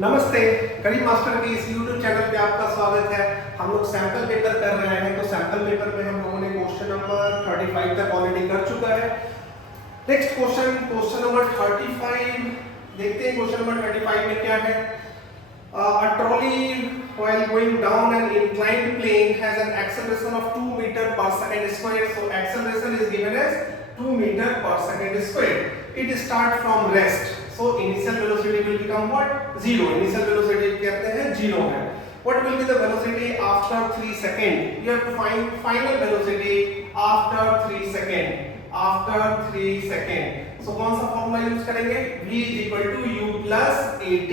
नमस्ते, करीब मास्टर के इस YouTube चैनल पे आपका स्वागत है। हम लोग सैंपल पेपर कर रहे हैं, तो सैंपल पेपर में हम लोगों ने क्वेश्चन नंबर 35 तक ऑलरेडी कर चुका है। नेक्स्ट क्वेश्चन नंबर 35 देखते हैं। क्वेश्चन नंबर 35 में क्या है? A trolley while going down an inclined plane has an acceleration of 2 meter per second square. So acceleration is given as 2 meter per second square. It starts from rest. So initial velocity will become what? 0. Initial velocity कहते हैं 0 है. What will be the velocity after 3 seconds? You have to find final velocity after 3 seconds. After 3 seconds. So कौन सा formula use करेंगे? V is equal to u plus at.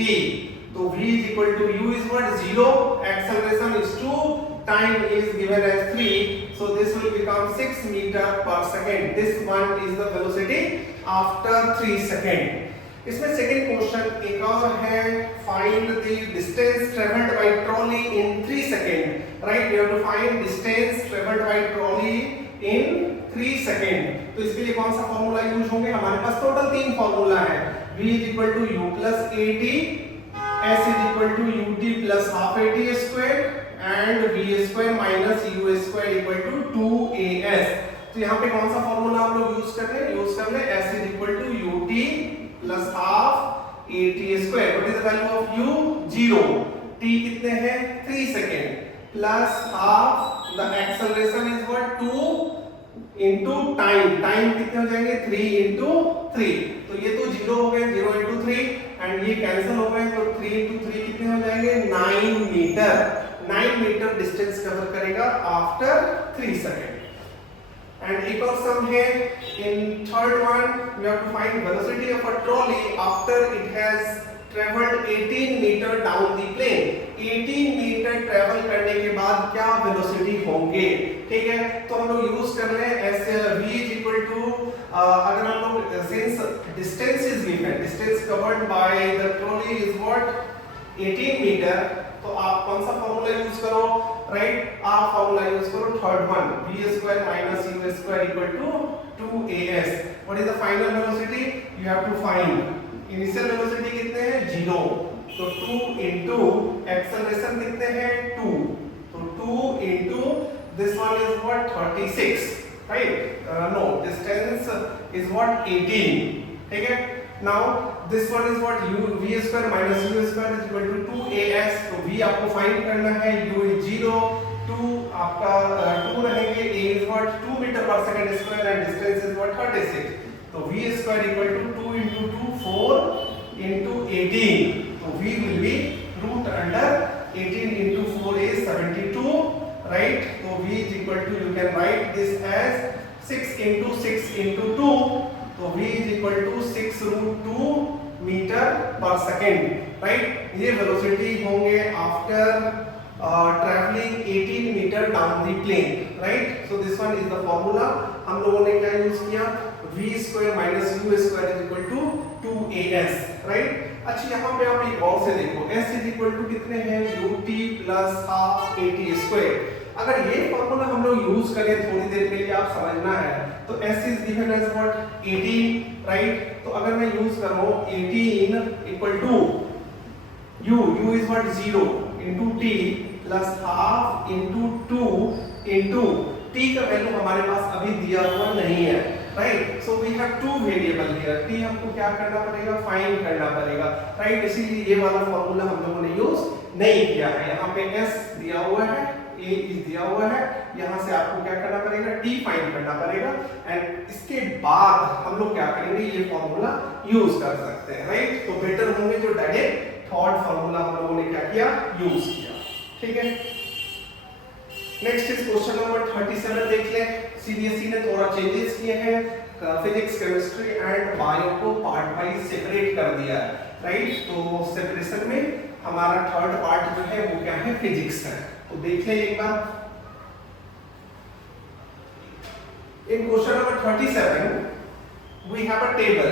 तो v is equal to u is what? 0. Acceleration is 2. Time is given as 3. So this will become 6 meter per second. This one is the velocity after 3 seconds. इसमें second question एक और है, find the distance travelled by trolley in 3 second. Right, you have to find distance travelled by trolley in 3 second. तो इसके लिए कौन सा formula use होंगे? हमारे पास टोटल 3 फार्मूला है. v is equal to u plus at, s is equal to ut plus half at square and v square minus u square equal to 2as. तो यहाँ पे कौन सा फार्मूला हम लोग यूज कर रहे हैं? s is equal to ut plus half at square. What is the value of u? 0. t कितने हैं? 3 second. plus half the acceleration is what? 2 into time. time कितने हो जाएंगे? 3 into 3. तो ये तो 0 हो गए, 0 into 3 एंड ये कैंसिल हो गए, तो 3 into 3 कितने हो जाएंगे? 9 मीटर. 9 मीटर डिस्टेंस कवर करेगा आफ्टर 3 सेकेंड. And एक और सम है, in third one we have to find velocity of a trolley after it has traveled 18 meter down the plane. 18 metre travel करने के बाद क्या वेलोसिटी होंगे? ठीक है, तो हम लोग यूज कर रहे हैं v is equal to अगर हम लोग since distance is given, distance covered by the trolley is what? 18 metre. तो आप कौन सा फॉर्मूला यूज करो? राइट, आप फॉर्मूला यूज करो third one, v square minus u square equal to 2as. What is the final velocity? You have to find initial velocity कितने हैं? 0. तो 2 into एक्सेलरेशन कितने हैं? 2. तो 2 into this one is what? 36. Right, no, distance is what? 18. ठीक है. Now this one is what? v square minus u square is equal to 2as. तो v आपको फाइंड करना है, u is 0, 2 आपका 2 रहेंगे, a is what? 2 meter per second square and distance is what? 36. तो v square equal to 2 into 2 4 into 18. तो v will be root under 18 into 4 is 72. right? तो v is equal to, you can write this as 6 into 6 into 2. तो v is equal to 6 root 2 metre पर second. Right, ये velocity होंगे after travelling 18 metre down the plane. Right, so this one is the formula. हम लोगों ने क्या use किया? v square minus u square is equal to 2as. Right, अच्छा यहाँ पे आप एक और से देखो, s इज इक्वल टू कितने हैं? ut plus half at square. अगर ये फॉर्मूला हम लोग यूज करें थोड़ी देर के लिए, आप समझना है, तो s is given as what? 18. Right, तो अगर मैं यूज करूं 18 equal to u is what? 0 into t plus half into 2 into t का वैल्यू हमारे पास अभी दिया हुआ नहीं है. Right, so we have two variable here. t हमको क्या करना पड़ेगा? फाइंड करना पड़ेगा. राइट, इसीलिए ये वाला फॉर्मूला हम लोगों ने यूज नहीं किया है. यहाँ पे s दिया हुआ है, a इज दिया हुआ है, यहाँ से आपको क्या करना पड़ेगा? t फाइंड करना पड़ेगा एंड इसके बाद हम लोग क्या करेंगे? ये फॉर्मूला यूज कर सकते हैं. राइट, तो बेटर होंगे जो डायरेक्ट थर्ड फॉर्मूला हम लोगों ने क्या किया? यूज किया. ठीक है, नेक्स्ट इज क्वेश्चन नंबर 37 देख ले. सीबीएसई ने थोड़ा चेंजेस किए हैं, फिजिक्स, केमिस्ट्री एंड बायो को पार्ट वाइज सेपरेट कर दिया है. राइट, तो सेपरेशन में हमारा थर्ड पार्ट जो है वो क्या है? फिजिक्स है. तो देख लें एक बार. In question number 37 we have a table.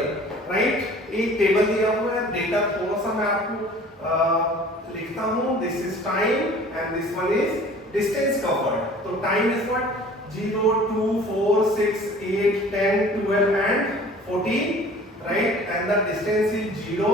Right, एक टेबल दिया हुआ है. डेटा थोड़ा सा मैं आपको लिखता हूं. This is time and this one is distance covered. तो time is what? 0 2 4 6 8 10 12 and 14. Right, and the distance is 0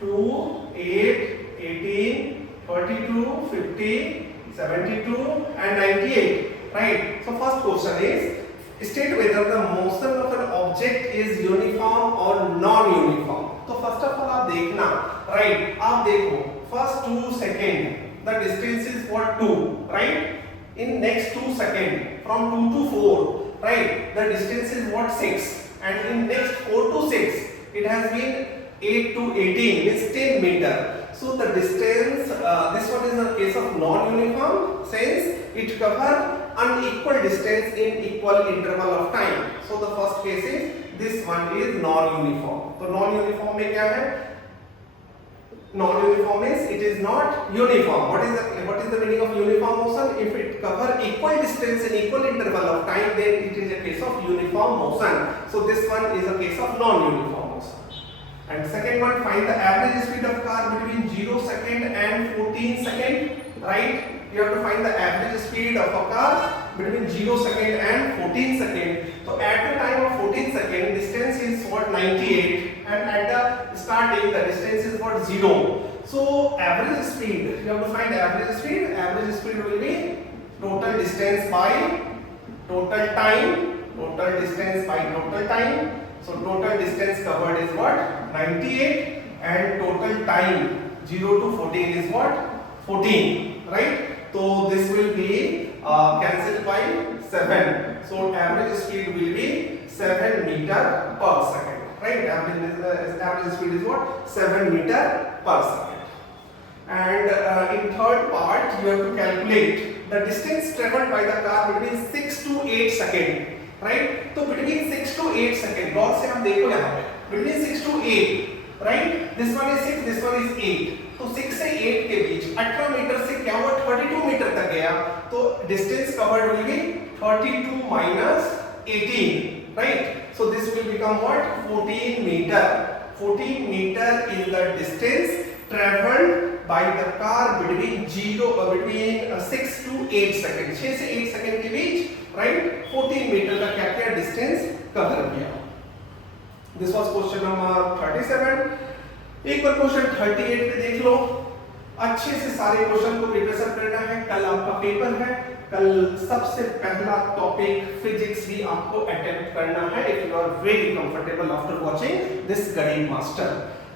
2, 8, 18, 32, 50, 72 and 98. Right. So first question is state whether the motion of an object is uniform or non-uniform. तो first of all आप देखना, right? आप देखो first 2 second the distance is what 2, right? In next 2 second from 2 to 4, right? The distance is what 6, and in next 4 to 6 it has been 8 to 18 means 10 meter. So the distance this one is a case of non-uniform since it cover unequal distance in equal interval of time. So the first case is this one is non-uniform. So non-uniform में क्या है? Non-uniform means it is not uniform. What is the meaning of uniform motion? If it cover equal distance in equal interval of time, then it is a case of uniform motion. So this one is a case of non-uniform motion. And second one, find the average speed of car between 0 second and 14 second. Right? You have to find the average speed of a car between 0 second and 14 second. So at the time of 14 second, distance is what 98, and at the starting the distance is what 0. So average speed, you have to find average speed. Average speed will be total distance by total time. Total distance by total time. So total distance covered is what 98, and total time 0 to 14 is what 14, right? So this will be cancelled by 7. So average speed will be 7 meter per second, right? Average speed is what 7 meter per second. And in third part you have to calculate the distance traveled by the car between 6 to 8 second, right? So between 6 to 8 second, गौर से हम देखो यहाँ पे between 6 to 8, right? This one is 6, this one is 8. तो 6 से 8 के बीच 18 metre से क्या हुआ 32 मीटर तक गया, तो distance covered will be 32 minus 18, right? So this will become what 14 meter. 14 meter is the distance traveled by the car between 6 to 8 second, 6 से 8 सेकंड के बीच, right? 14 मीटर का क्या क्या डिस्टेंस कवर किया. This was question number 37. एक बार question 38 पे देख लो. अच्छे से सारे क्वेश्चन को प्रिपरेशन करना है. कल आपका पेपर है. कल सबसे पहला टॉपिक फिजिक्स भी आपको अटेम्प्ट करना है. If you are very comfortable after watching this Ganit master,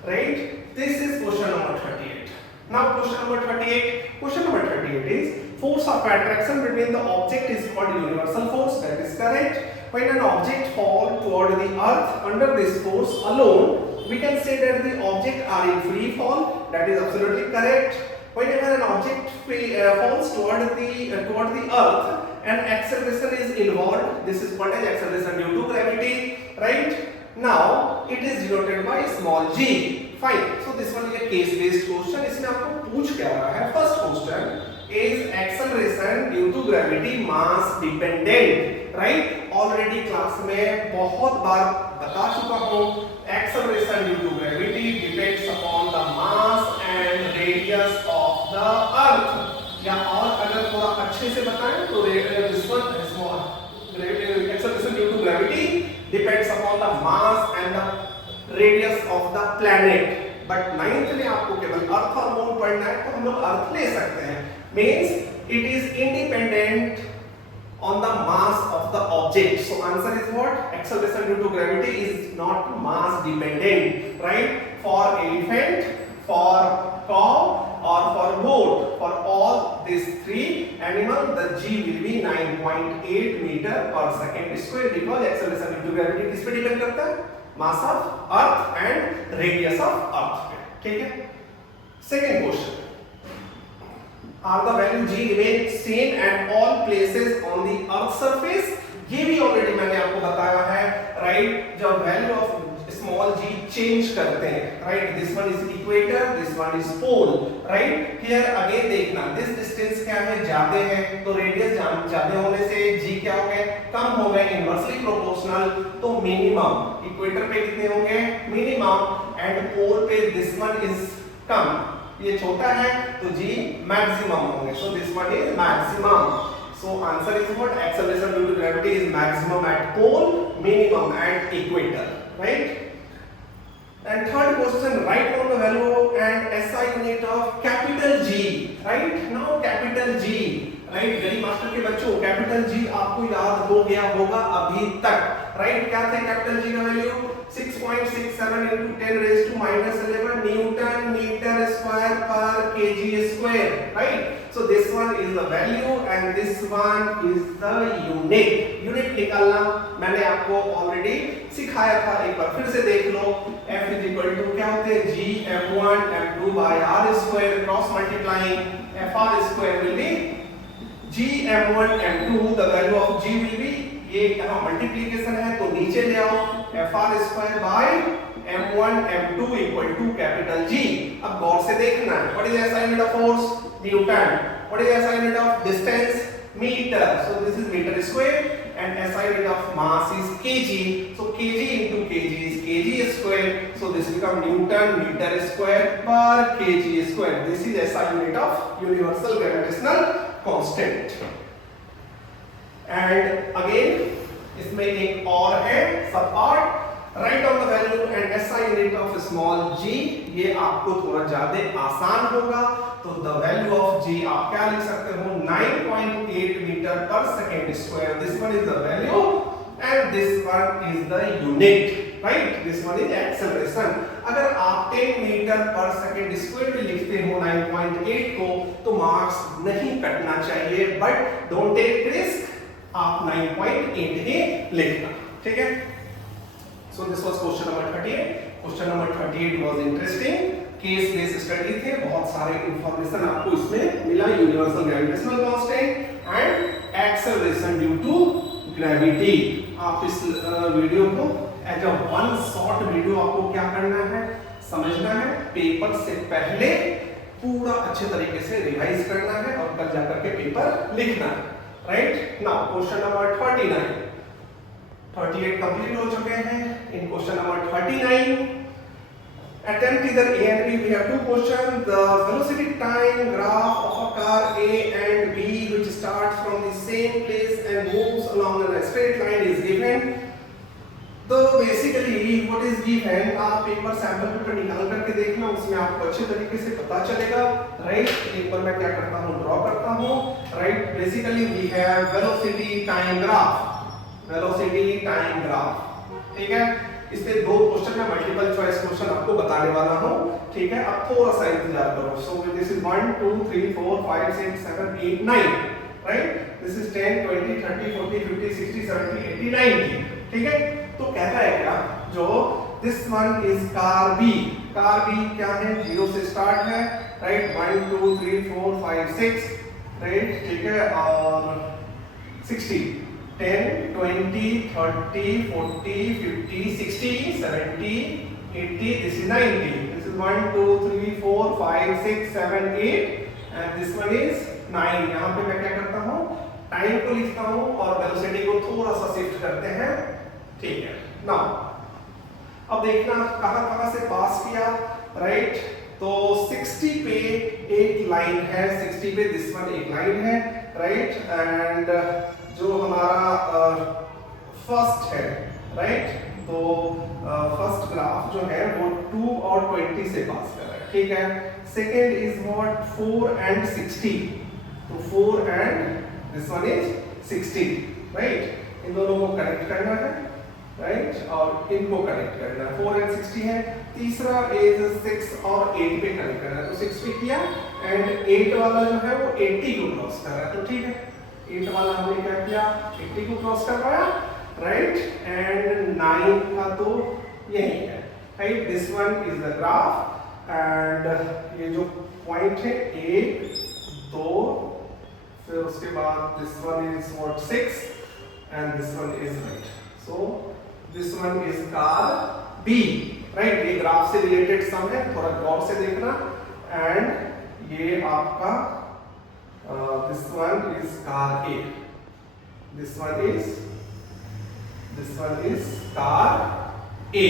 right? This is question number 38. Now question number 38. Question number 38 is force of attraction between the object is called universal force. That is correct. When an object falls toward the earth, under this force alone, we can say that the object are in free fall. That is absolutely correct. Whenever an object falls toward the earth, an acceleration is involved. This is called as acceleration due to gravity, right? Now it is denoted by small g. Fine. So this one is a case based question. इसमें आपको पूछ क्या रहा है? First question is acceleration due to gravity mass dependent, right? Already class में बहुत बार बता चुका हूँ. Acceleration due to gravity depends upon the mass and radius of the earth. या और अगर थोड़ा अच्छे से बताएं तो this one is small. Acceleration due to gravity depends upon the mass and the radius of the planet. But 9th में आपको केवल अर्थ और मून पढ़ना है, तो हम लोग अर्थ ले सकते हैं. Means it is independent on the mass of the object. So answer is what? Acceleration due to gravity is not mass dependent, right? For elephant, for cow or for goat, for all these three animals, the g will be 9.8 meter per second square, because acceleration due to gravity किस पे depend करता है? Mass of earth and radius of earth पे. ठीक है? Second question. Are the value g remain same at all places on the earth surface? ये भी already मैंने आपको बताया है, राइट? जब value of small g change करते हैं, right? This one is equator, this one is pole, right? Here again देखना, दिस डिस्टेंस क्या है? ज्यादा है, तो रेडियस ज्यादा होने से g क्या हो गए? कम हो गए, इनवर्सली प्रोपोर्शनल. तो मिनिमम इक्वेटर पे कितने होंगे? मिनिमम. एंड पोल पे दिस वन इज कम, ये छोटा है, तो g मैक्सिमम होंगे. सो this one is maximum. So answer is what? Acceleration due to gravity is maximum at pole, minimum at equator, right? And third question, write down the value master के बच्चों capital G आपको याद हो गया होगा अभी तक, राइट? क्या थे कैपिटल जी का value? 6.67 into 10 raised to minus 11 newton metre square पर KG square, right? So this one is the value and this one is the unit. Unit निकालना मैंने आपको ऑलरेडी सिखाया था, एक बार फिर से देख लो। F is equal to क्या होते हैं? G F1 F2 by R square cross multiplying FR square will be G M1 M2, the value of G will be, ये यहाँ मल्टीप्लीकेशन है तो नीचे ले आओ, FR square by M1 M2 equal to capital G। अब गौर से देखना है, what is SI unit of force? Newton. What is SI unit of distance? Metre. So this is metre square and SI unit of mass is kg. So kg into kg is kg square. So this become Newton meter square per kg square. This is SI unit of universal gravitational constant. And again इसमें एक और है सब part, right on the value and SI unit of small g। ये आपको थोड़ा ज्यादा आसान होगा, तो द वैल्यू ऑफ g आप क्या लिख सकते हो? 9.8 मीटर पर second square. This one is the value and this one is the unit, right? This one is acceleration. अगर आप 10 मीटर पर सेकेंड स्क्वायर में लिखते हो 9.8 को, तो मार्क्स नहीं कटना चाहिए, बट डोंट टेक रिस्क, आप 9.8 ही लिखना, ठीक है? So this was question number 38. Question number 38 was interesting. Case based study थे, बहुत सारे इंफॉर्मेशन आपको इसमें मिला, universal gravitational constant and acceleration due to gravity. आप इस वीडियो को as a one short video आपको क्या करना है? समझना है, पेपर से पहले पूरा अच्छे तरीके से रिवाइज करना है और कल जाकर के पेपर लिखना है, right? Now question number 39, 38 complete हो चुके हैं। इन question number 39 attempt either A and B, we have two questions. The velocity time graph of a car A and B which starts from the same place and moves along a straight line is given. तो basically what is given, आप एक बार sample paper निकाल करके देखना, उसमें आपको अच्छे तरीके से पता चलेगा, राइट? एक बार मैं क्या करता हूँ, ड्रॉ करता हूँ, right? Basically we have velocity time graph, velocity time graph, ठीक है? इस पे दो क्वेश्चन में मल्टीपल चॉइस क्वेश्चन आपको बताने वाला हूं, ठीक है? अब थोड़ा सा इंतजार करो। सो this is 1 2 3 4 5 6 7 8 9, right? This is 10 20 30 40 50 60 70 80 90, ठीक है? तो कहता है क्या, जो this one is car B. Car B क्या है? 0 से स्टार्ट है, राइट? 1 2 3 4 5 6, राइट? ठीक है? और 60 10 20 30 40 50 60 70 80, this is 90, this is 1 2 3 4 5 6 7 8 and this one is 9। यहाँ पे मैं क्या करता हूँ, टाइम को लिखता हूँ और वेलोसिटी को थोड़ा सा शिफ्ट करते हैं, ठीक है? नाउ अब देखना कहाँ से पास किया, राइट? तो 60 पे एक लाइन है, 60 पे दिस वन एक लाइन है, राइट? एंड जो हमारा फर्स्ट है, राइट? तो फर्स्ट ग्राफ जो है वो 2 और 20 से पास कर रहा है, ठीक है? सेकेंड इज व्हाट 4 एंड 60, तो 4 and this one is 60, right? इन दोनों को कनेक्ट करना है, राइट? और इनको कनेक्ट करना है, 4 एंड 60 है। तीसरा इज 6 और 8 पे कनेक्ट करना है, तो 6 पे किया एंड 8 वाला जो है वो 80 को क्रॉस कर रहा है, तो ठीक है? 8 वाला हमने क्या किया, 80 को क्रॉस कर पाया, राइट? एंड 9 का तो यही है, right? This one is the graph and ये जो पॉइंट है 1 2, फिर उसके बाद this one is what 6 and this one is right, so this one is car B, right? ये ग्राफ से रिलेटेड सम है, थोड़ा गौर से देखना। एंड ये आपका this one is car A, this one is car A,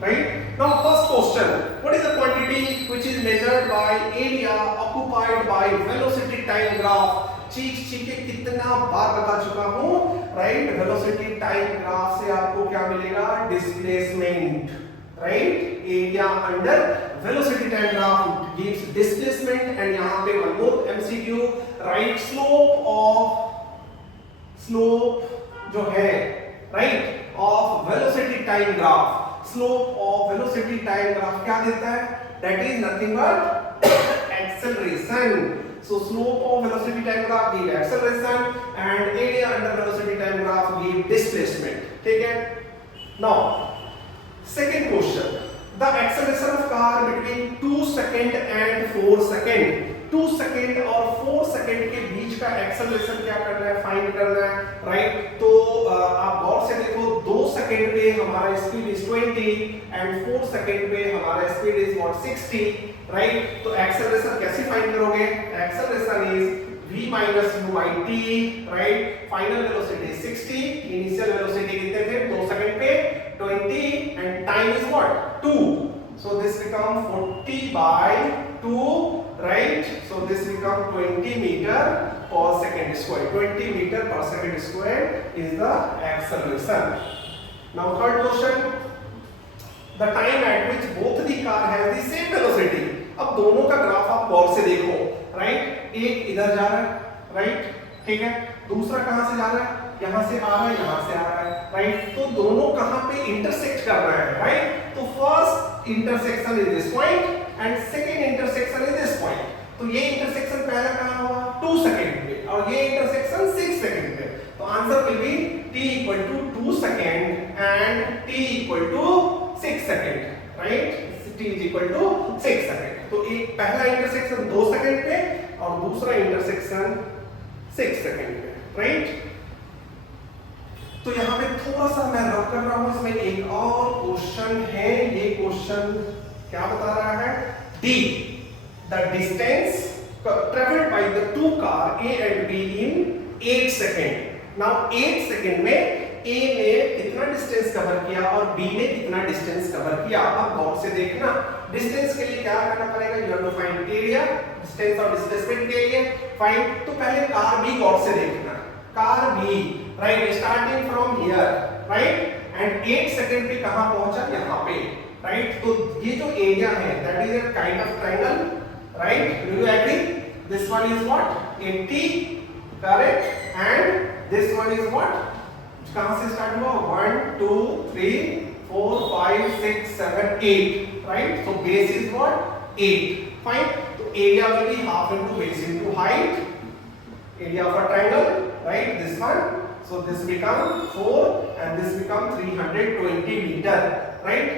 right? Now first question, what is the quantity which is measured by area occupied by velocity time graph? चीख के कितना बार बता चुका हूं, राइट? वेलोसिटी टाइम ग्राफ से आपको क्या मिलेगा? Displacement, right? Area under velocity time graph gives displacement and यहाँ पे one more MCQ, right? Slope of slope जो है right of velocity time graph, slope of velocity time graph क्या देता है? That is nothing but acceleration. So slope of velocity time graph give acceleration and area under velocity time graph give displacement. ठीक है? Now second question, the acceleration of car between 2 second and 4 second. 2 second और 4 second के बीच का acceleration क्या करना है? Find करना है राइट. तो आप गौर से देखो 2 सेकेंड पे हमारा स्पीड इज 20 एंड 4 सेकेंड पे हमारा स्पीड इज व्हाट 60 राइट. तो एक्सेलरेशन कैसे फाइंड करोगे? Acceleration is v minus u by t right. Final velocity 60, initial velocity कितने थे? 2 सेकेंड पे 20 and time is what 2. So this become 40 by 2 right. So this become 20 meter per second square. 20 meter per second square is the acceleration. Now third question, the time at which both the car has the same velocity. अब दोनों का graph आप गौर से देखो right. एक इधर जा रहा है राइट ठीक है, दूसरा कहां से जा रहा है? यहां से आ रहा है, यहां से आ रहा है राइट. तो दोनों कहां पे इंटरसेक्ट कर रहे हैं राइट. तो first intersection is this point and second intersection is this point. तो ये इंटरसेक्शन पहला कहां हुआ? 2 सेकंड पे और ये इंटरसेक्शन 6 सेकंड पे. तो answer will be t equal to 2 second and t equal to 6 second right. t is equal to 6 second. तो एक पहला इंटरसेक्शन 2 सेकंड पे और दूसरा इंटरसेक्शन 6 सेकंड पे राइट. तो यहाँ पे थोड़ा सा मैं रब कर रहा हूं. इसमें एक और क्वेश्चन है. ये क्वेश्चन क्या बता रहा है? D, the distance traveled by the two car A and B in 8 seconds. Now 8 second में A ने कितना डिस्टेंस कवर किया और B ने कितना डिस्टेंस कवर किया? अब गौर से देखना. डिस्टेंस के लिए क्या करना पड़ेगा? You have to find area. Distance और डिस्प्लेसमेंट के लिए फाइंड. तो पहले कार B गौर से देखना. Car B right starting from here right and 8 second पे कहां पहुंचा? यहां पे राइट. तो ये जो एरिया है that is a kind of triangle right. Do you agree? This one is what 80 correct and this one is what कहां से स्टार्ट हुआ? 1 2 3 4 5 6 7 8 right. so base is what 8 fine. तो area will be half into base into height, area of a triangle right. this one, so this become 4 and this become 320 meter right.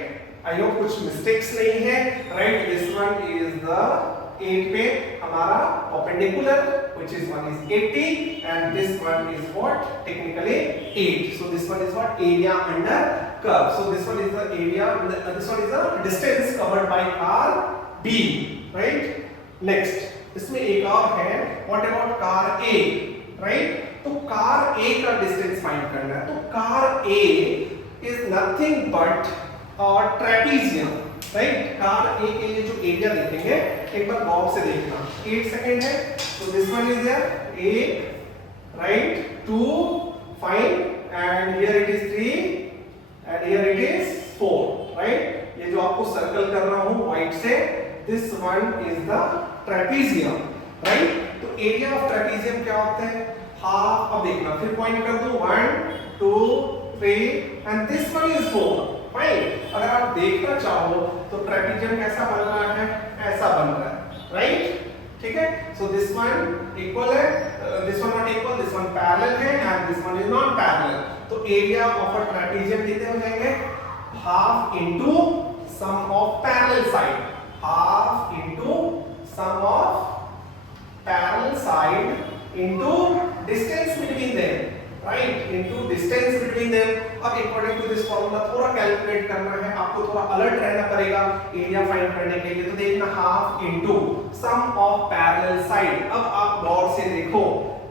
I hope कुछ mistakes नहीं है right. this one is the 8 पे हमारा perpendicular which is one is 80 and this one is what technically 8. so this one is what area under curve. so this one is the area, this one is the distance covered by car B right. next इसमें एक और है what about car A right. तो car A का distance find करना है. तो car A is nothing but trapezium right. Car A के लिए जो एरिया देखेंगे एक बार गौर से देखना. 8 सेकंड है तो this one is there 8 right 2 fine and here it is 3 and here it is 4 right. ये जो आपको सर्कल कर रहा हूं व्हाइट से this one is the trapezium right. तो एरिया ऑफ ट्रेपीजियम क्या होता है? हाफ. अब देखना फिर पॉइंट कर दो 1 2 3 and this one is 4 fine. अगर आप देखना चाहो तो ट्रेपीजियम कैसा बन रहा है? ऐसा बन रहा है राइट. ठीक है. सो दिस वन इक्वल है, this one not equal, this one parallel है and this one is not parallel. तो एरिया ऑफ अ ट्रेपीजियम कितने हो जाएंगे? Half into sum of parallel side. Half into sum of parallel side into distance between them right. into distance between them. अब according to this formula थोड़ा calculate करना है आपको, थोड़ा अलर्ट रहना पड़ेगा एरिया फाइंड करने के लिए. तो देखना half into sum of parallel side. अब आप गौर से देखो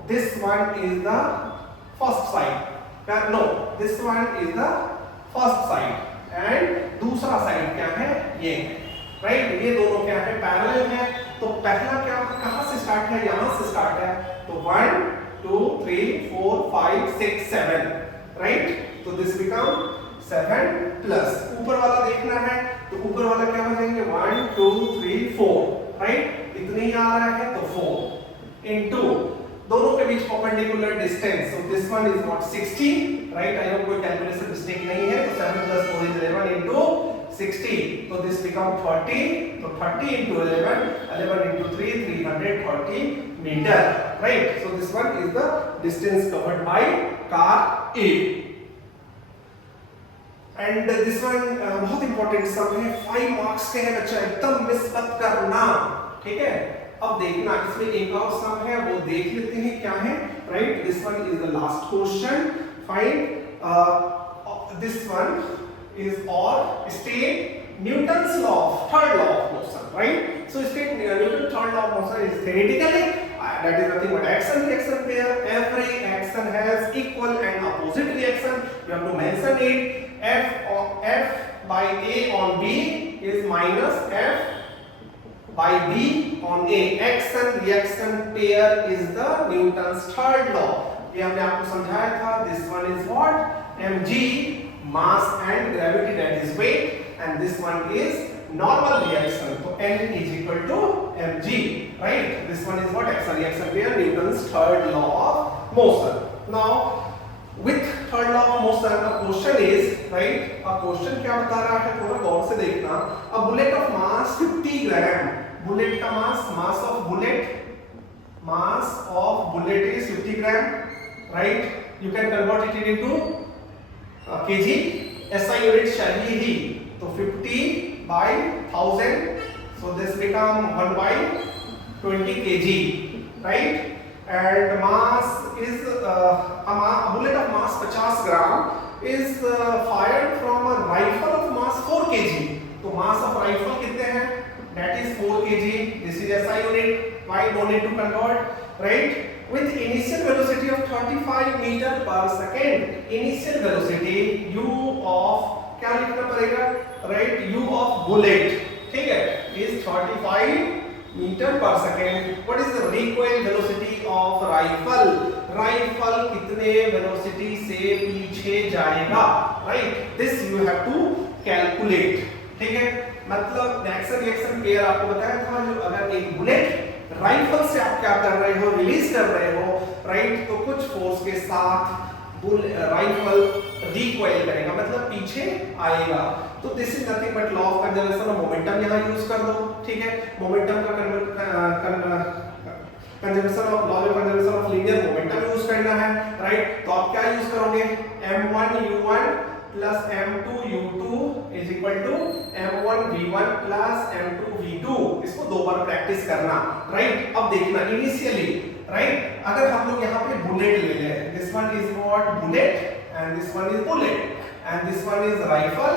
this one is the first side. No this one is the first side and दूसरा साइड क्या है? ये राइट. ये दोनों क्या है? पैरेलल है. तो पहला क्या कहां से स्टार्ट है? यहां से स्टार्ट है. तो 1 2 3 4 5 6 7 राइट. तो दिस बिकम 7 प्लस ऊपर वाला देखना है. तो ऊपर वाला क्या हो जाएंगे? 1 2 3 4 राइट. इतने ही आ रहा है तो 4 इनटू दोनों के बीच perpendicular distance, so this one is what 60, right? I hope कोई कैलकुलेशन मिस्टेक नहीं है। तो 7 plus 4 is 11 into 60, so this become 30, so 30 into 11, 11 into 3, 330 meter, right? So this one is the distance covered by car A. And this one बहुत important सम है, 5 marks के है बच्चा, एकदम मिस मत करना, ठीक है? अब देखना इसमें एक और सम है, वो देख लेते हैं क्या है, right? This one is the last question, find this one is और state Newton's law of third law of motion, right? So state Newton third law of motion is theoretically that is nothing but action reaction pair. Every action has equal and opposite reaction. You have to mention it. F by A on B is minus F by B on A. Action reaction pair is the Newton's third law. ये हमने आपको समझाया था. This one is what? mg, mass and gravity, that is weight, and this one is normal reaction. So n is equal to mg, right? This one is what? Action reaction pair, Newton's third law of motion. Now with third law of motion, the question is, right? A question क्या बता रहा है, थोड़ा गौर से देखना. A bullet of mass 50 gram. Bullet का mass of bullet is 50 gram, right? You can convert it into kg. SI unit चाहिए ही, तो 50 by 1000, so this become 1 by 20 kg, right? And mass is a bullet of mass 50 gram is fired from a rifle of mass 4 kg. तो mass of rifle कितने हैं? That is 4 kg. This is SI unit. Why don't need to convert, right? With initial velocity of 35 meter per second. Initial velocity u of क्या लिखना पड़ेगा, right? U of bullet, ठीक है, is 35 metre पर second. What is the recoil velocity of rifle? Rifle कितने velocity से पीछे जाएगा, right? This you have to calculate, ठीक है? मतलब एक्शन रिएक्शन पेयर आपको बताया था, जो अगर एक बुलेट राइफल से आप क्या कर रहे हो, रिलीज कर रहे हो, राइट? तो कुछ फोर्स के साथ राइफल रिकॉइल करेगा, मतलब पीछे आएगा. तो this is nothing but law of conservation of momentum यहां यूज कर दो, ठीक है? मोमेंटम का conservation of law of conservation of linear momentum use करना है, राइट? तो आप क्या यूज करोगे? m1 u1 plus m2 u2 is equal to m1 v1 plus m2 v2. इसको दो बार प्रैक्टिस करना, राइट? अब देखना इनिशियली, राइट? अगर हम लोग यहाँ पे बुलेट ले लें, this one is what? Bullet, and this one is bullet, and this one is rifle,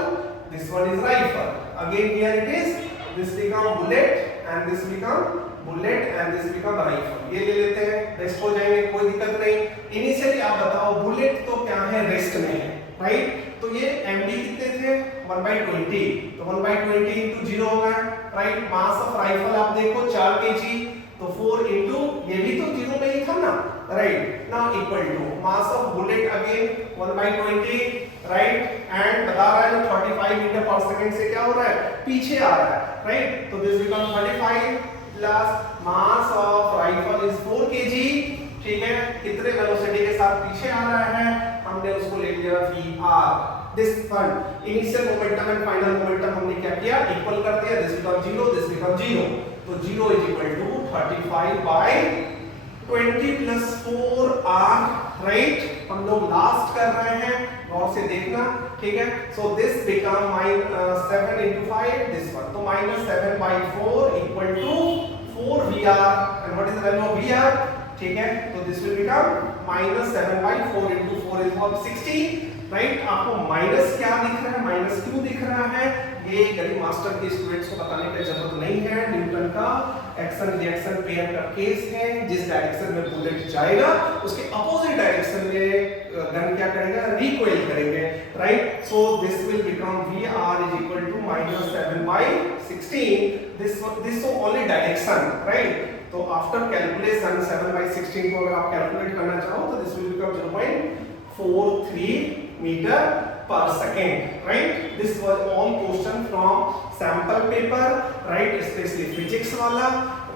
this one is rifle. Again here it is, this become bullet and this become bullet and this become rifle. ये ले लेते हैं, rest हो जाएंगे, कोई दिक्कत नहीं. Initially आप बताओ, बुलेट तो क्या है, रेस्ट में है, राइट? तो ये md कितने थे? 1/20, तो 1/20 into 0 होगा, राइट? मास ऑफ राइफल आप देखो 4 kg, तो 4 into ये भी तो 0 में ही था ना, right? Now equal to mass of bullet again 1/20, right? And बता रहा है 35 मीटर पर सेकंड से क्या हो रहा है, पीछे आ रहा है, राइट? तो this become 35 plus mass of rifle is 4 kg, ठीक है? कितने वेलोसिटी के साथ पीछे आ रहा है, हमने उसको ले लिया vr. This one initial momentum and final momentum हमने क्या किया, इक्वल कर दिया. दिस बिकम 0, दिस बिकम 0, तो 0 is equal to 35 by 20 plus 4r, right? हम लोग लास्ट कर रहे हैं, गौर से देखना, ठीक है? So this become 7 into 5, this one, तो -7/4 equal to 4vr. And what is the value of vr, ठीक है? तो this will become -7/4 into 4 is what 60, right? आपको माइनस क्या दिख रहा है, माइनस क्यों दिख रहा है, ये गरीब मास्टर के स्टूडेंट्स को बताने की जरूरत नहीं है. न्यूटन का एक्शन रिएक्शन पेयर का केस है. जिस डायरेक्शन में बुलेट जाएगा उसके अपोजिट डायरेक्शन में गन क्या करेगा, रिकॉइल करेंगे, right? So this will become vr is equal to -7/16. this so only direction, right? तो आफ्टर कैलकुलेशन 7/16 को अगर आप कैलकुलेट करना चाहो तो this will become 0.43 metre per second, right? This was all question from sample paper, right? Especially physics वाला,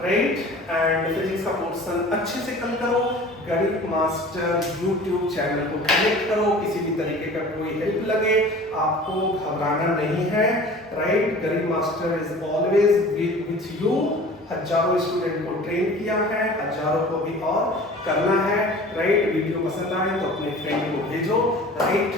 right? And physics का portion अच्छे से कल करो. गरीब मास्टर यूट्यूब चैनल को कनेक्ट करो। किसी भी तरीके का कोई हेल्प लगे आपको घबराना नहीं है, राइट। गरीब master is always with you. हजारों स्टूडेंट को ट्रेन किया है, हजारों को भी और करना है, राइट। वीडियो पसंद आए तो अपने फ्रेंड को भेजो, राइट।